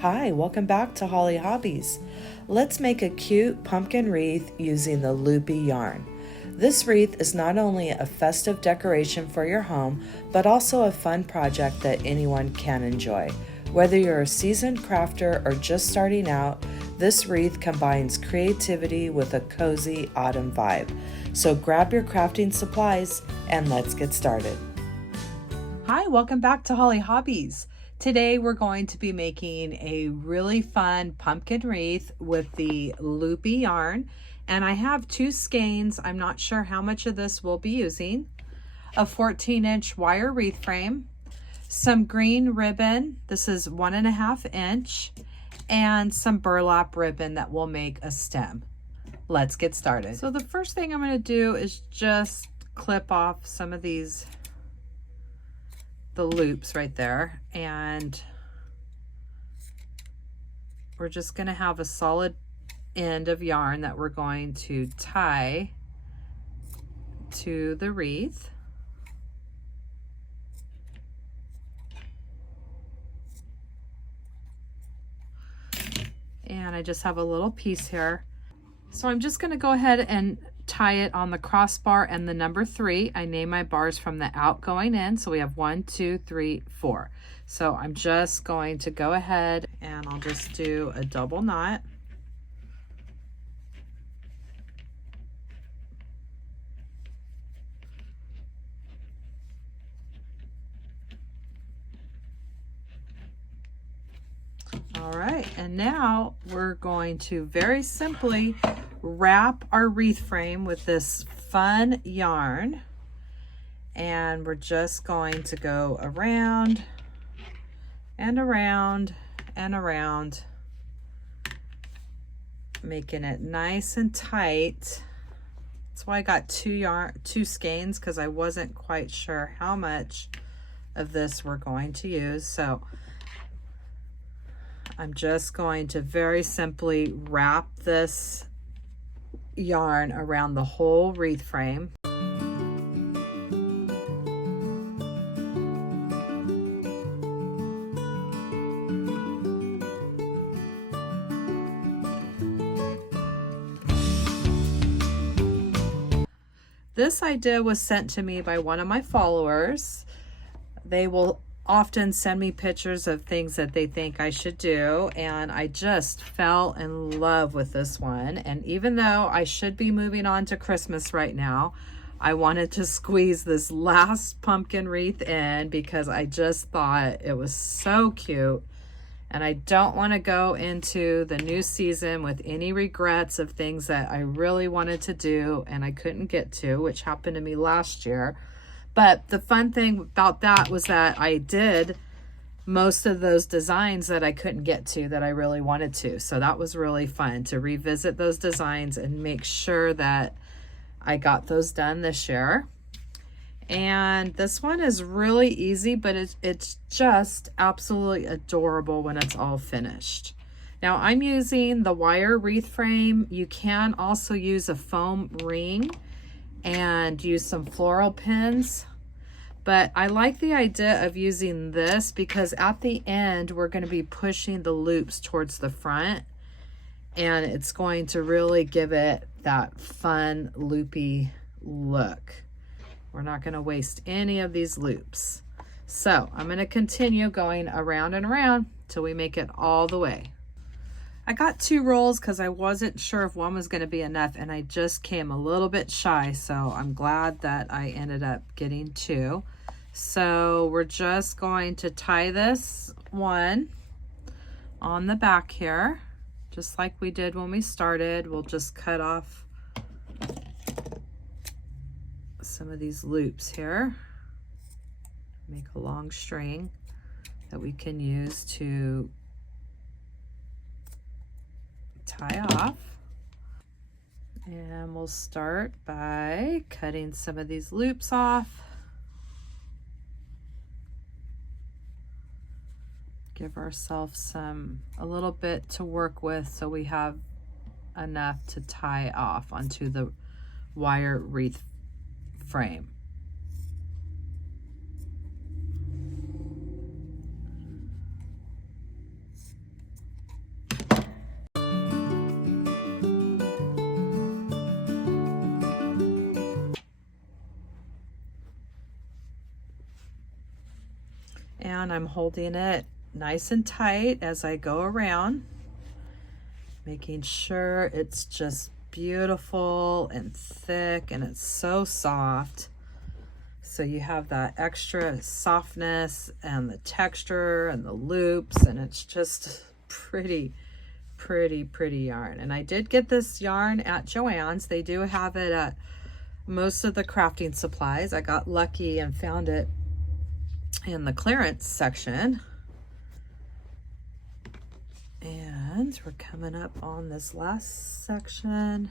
Hi, welcome back to Hollie Hobbies. Let's make a cute pumpkin wreath using the loopy yarn. This wreath is not only a festive decoration for your home, but also a fun project that anyone can enjoy. Whether you're a seasoned crafter or just starting out, this wreath combines creativity with a cozy autumn vibe. So grab your crafting supplies and let's get started. Hi, welcome back to Hollie Hobbies. Today we're going to be making a really fun pumpkin wreath with the loopy yarn. And I have two skeins. I'm not sure how much of this we'll be using. A 14-inch wire wreath frame. Some green ribbon. This is 1.5 inch. And some burlap ribbon that will make a stem. Let's get started. So the first thing I'm going to do is just clip off some of the loops right there, and we're just going to have a solid end of yarn that we're going to tie to the wreath. And I just have a little piece here, so I'm just going to go ahead and tie it on the crossbar and the number 3. I name my bars from the out going in, so we have 1, 2, 3, 4. So I'm just going to go ahead and I'll just do a double knot. All right, and now we're going to very simply wrap our wreath frame with this fun yarn, and we're just going to go around and around and around, making it nice and tight. That's why I got two skeins, because I wasn't quite sure how much of this we're going to use. So I'm just going to very simply wrap this yarn around the whole wreath frame. This idea was sent to me by one of my followers. They will often send me pictures of things that they think I should do, and I just fell in love with this one. And even though I should be moving on to Christmas right now, I wanted to squeeze this last pumpkin wreath in because I just thought it was so cute, and I don't want to go into the new season with any regrets of things that I really wanted to do and I couldn't get to, which happened to me last year. But the fun thing about that was that I did most of those designs that I couldn't get to that I really wanted to. So that was really fun to revisit those designs and make sure that I got those done this year. And this one is really easy, but it's just absolutely adorable when it's all finished. Now I'm using the wire wreath frame. You can also use a foam ring and use some floral pins, but I like the idea of using this because at the end we're going to be pushing the loops towards the front, and it's going to really give it that fun loopy look. We're not going to waste any of these loops. So I'm going to continue going around and around till we make it all the way. I got 2 rolls because I wasn't sure if one was going to be enough, and I just came a little bit shy, so I'm glad that I ended up getting 2. So we're just going to tie this one on the back here, just like we did when we started. We'll just cut off some of these loops here, make a long string that we can use to tie off. And we'll start by cutting some of these loops off. Give ourselves a little bit to work with so we have enough to tie off onto the wire wreath frame. and I'm holding it nice and tight as I go around, making sure it's just beautiful and thick, and it's so soft. So you have that extra softness and the texture and the loops, and it's just pretty yarn. And I did get this yarn at Joann's. They do have it at most of the crafting supplies. I got lucky and found it in the clearance section. And we're coming up on this last section.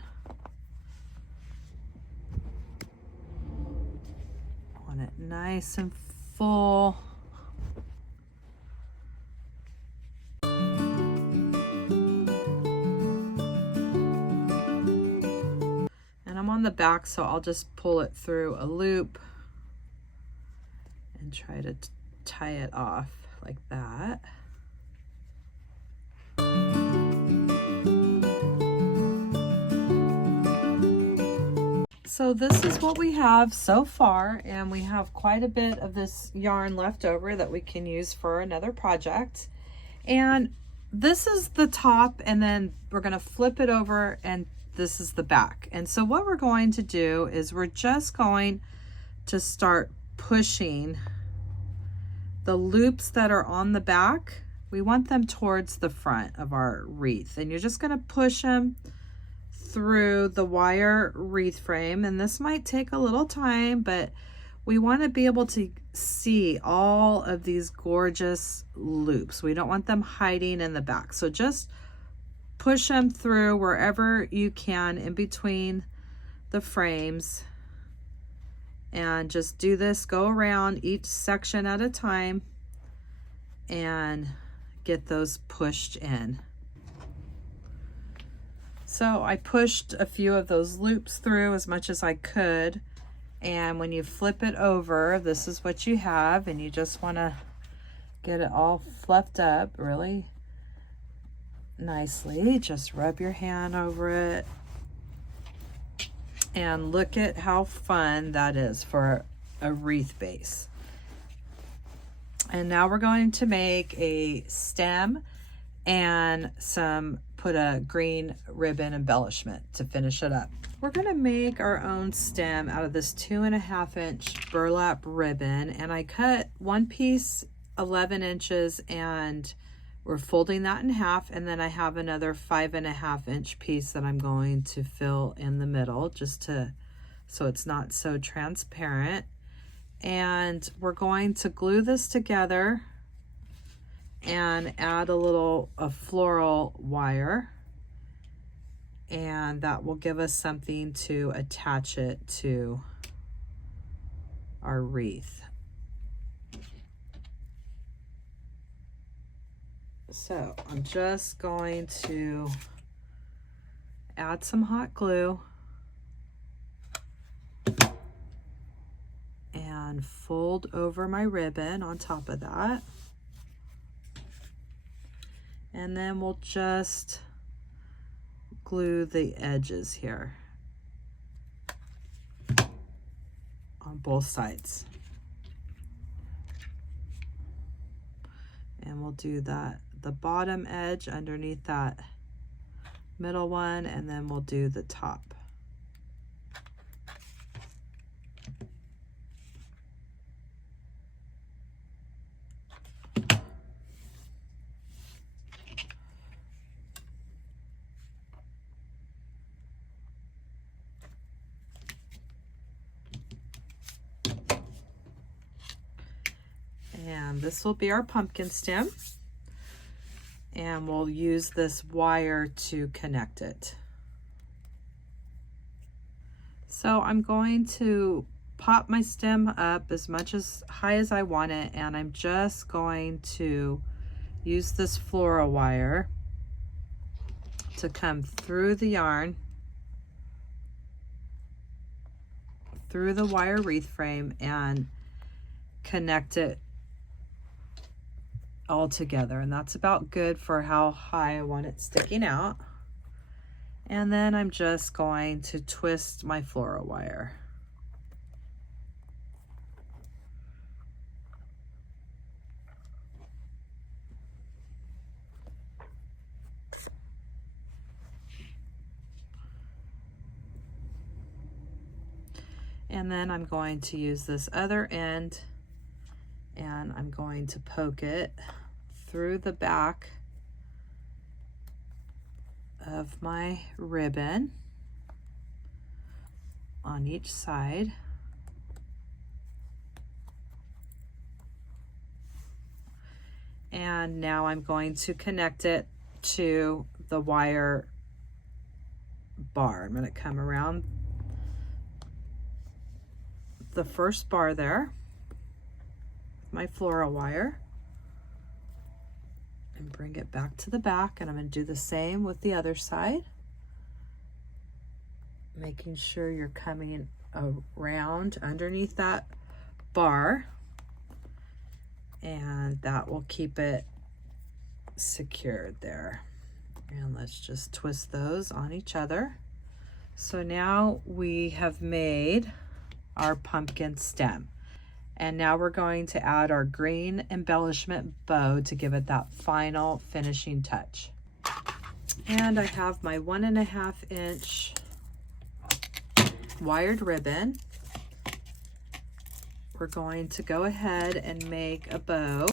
Want it nice and full. I'm on the back, so I'll just pull it through a loop and try to tie it off like that. So this is what we have so far, and we have quite a bit of this yarn left over that we can use for another project. And this is the top, and then we're going to flip it over, and this is the back. And so what we're going to do is we're just going to start pushing the loops that are on the back. We want them towards the front of our wreath, and you're just going to push them through the wire wreath frame. And this might take a little time, but we want to be able to see all of these gorgeous loops. We don't want them hiding in the back. So just push them through wherever you can in between the frames, and just do this, go around each section at a time and get those pushed in. So I pushed a few of those loops through as much as I could, and when you flip it over, this is what you have, and you just want to get it all fluffed up really nicely. Just rub your hand over it, and look at how fun that is for a wreath base. And now we're going to make a stem and put a green ribbon embellishment to finish it up. We're going to make our own stem out of this 2.5 inch burlap ribbon, and I cut one piece 11 inches, and we're folding that in half, and then I have another 5.5 inch piece that I'm going to fill in the middle, just so it's not so transparent. And we're going to glue this together and add a floral wire, and that will give us something to attach it to our wreath. So I'm just going to add some hot glue and fold over my ribbon on top of that. And then we'll just glue the edges here on both sides. And we'll do that, the bottom edge underneath that middle one, and then we'll do the top. And this will be our pumpkin stem, and we'll use this wire to connect it. So I'm going to pop my stem up as much as high as I want it, and I'm just going to use this floral wire to come through the yarn, through the wire wreath frame, and connect it all together. And that's about good for how high I want it sticking out. And then I'm just going to twist my floral wire. And then I'm going to use this other end and I'm going to poke it through the back of my ribbon on each side. And now I'm going to connect it to the wire bar. I'm going to come around the first bar there, my floral wire, and bring it back to the back, and I'm going to do the same with the other side, making sure you're coming around underneath that bar, and that will keep it secured there. And let's just twist those on each other. So now we have made our pumpkin stem. And now we're going to add our green embellishment bow to give it that final finishing touch. And I have my 1.5 inch wired ribbon. We're going to go ahead and make a bow.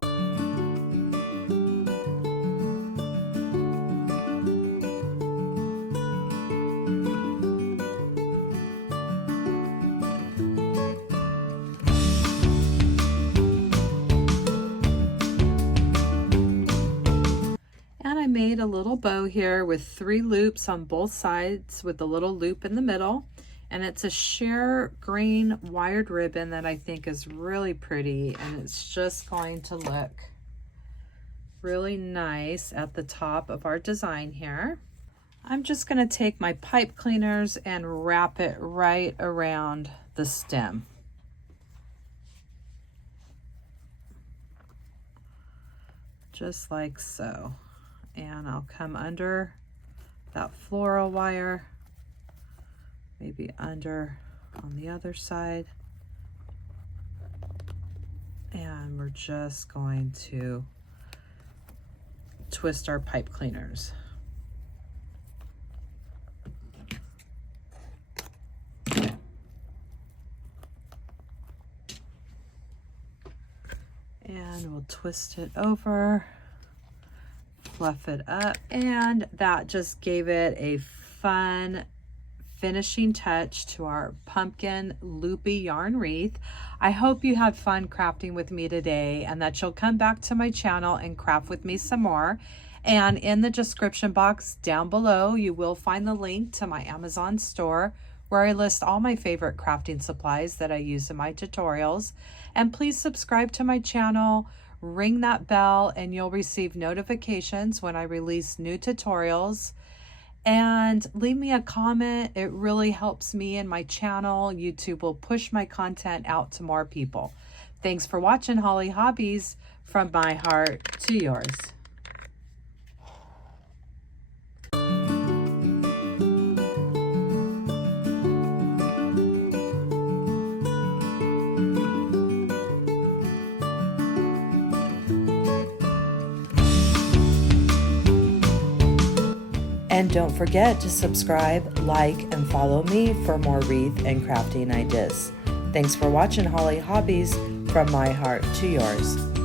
Made a little bow here with 3 loops on both sides with a little loop in the middle, and it's a sheer green wired ribbon that I think is really pretty, and it's just going to look really nice at the top of our design here. I'm just going to take my pipe cleaners and wrap it right around the stem. Just like so. And I'll come under that floral wire, maybe under on the other side. And we're just going to twist our pipe cleaners. And we'll twist it over. Fluff it up, and that just gave it a fun finishing touch to our pumpkin loopy yarn wreath. I hope you had fun crafting with me today and that you'll come back to my channel and craft with me some more. And in the description box down below, you will find the link to my Amazon store where I list all my favorite crafting supplies that I use in my tutorials. And please subscribe to my channel, ring that bell, and you'll receive notifications when I release new tutorials. And leave me a comment. It really helps me and my channel. YouTube will push my content out to more people. Thanks for watching Hollie Hobbies, from my heart to yours. And don't forget to subscribe, like, and follow me for more wreath and crafting ideas. Thanks for watching Hollie Hobbies, from my heart to yours.